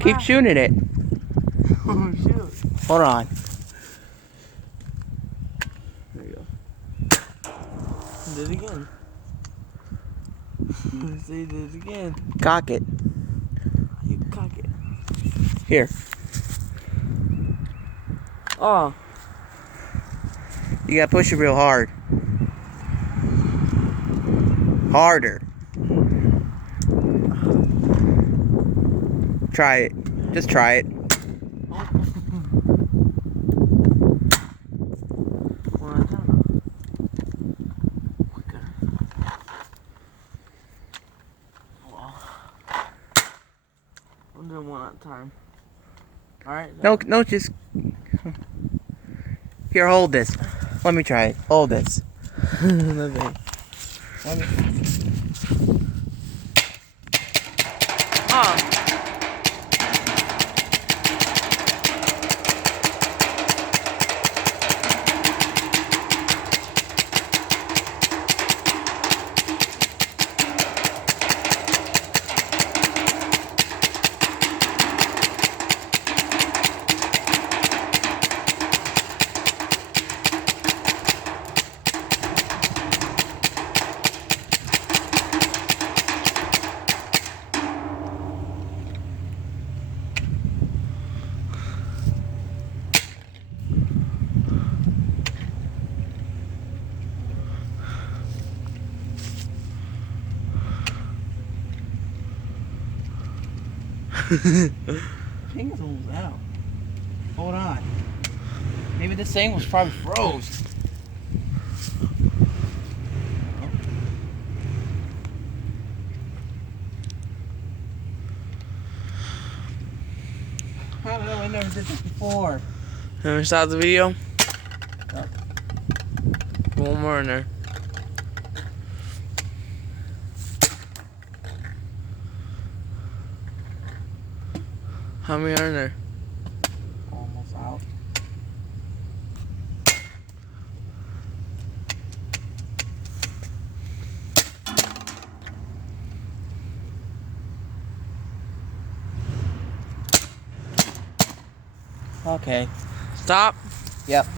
Keep shooting it. Oh, shoot. Hold on. There you go. Do it again. See, do it again. Cock it. You cock it. Here. Oh. You gotta push it real hard. Harder. Try it. Just try it. I'm doing one at a time. Alright? No, just... Here, hold this. Let me try it. Hold this. Nothing. Let me... Ah! Thing's almost out. Hold on. Maybe this thing was probably froze. I don't know, I never did this before. Let me stop the video. Yep. One more in there. How many are in there? Almost out. Okay. Stop. Yep.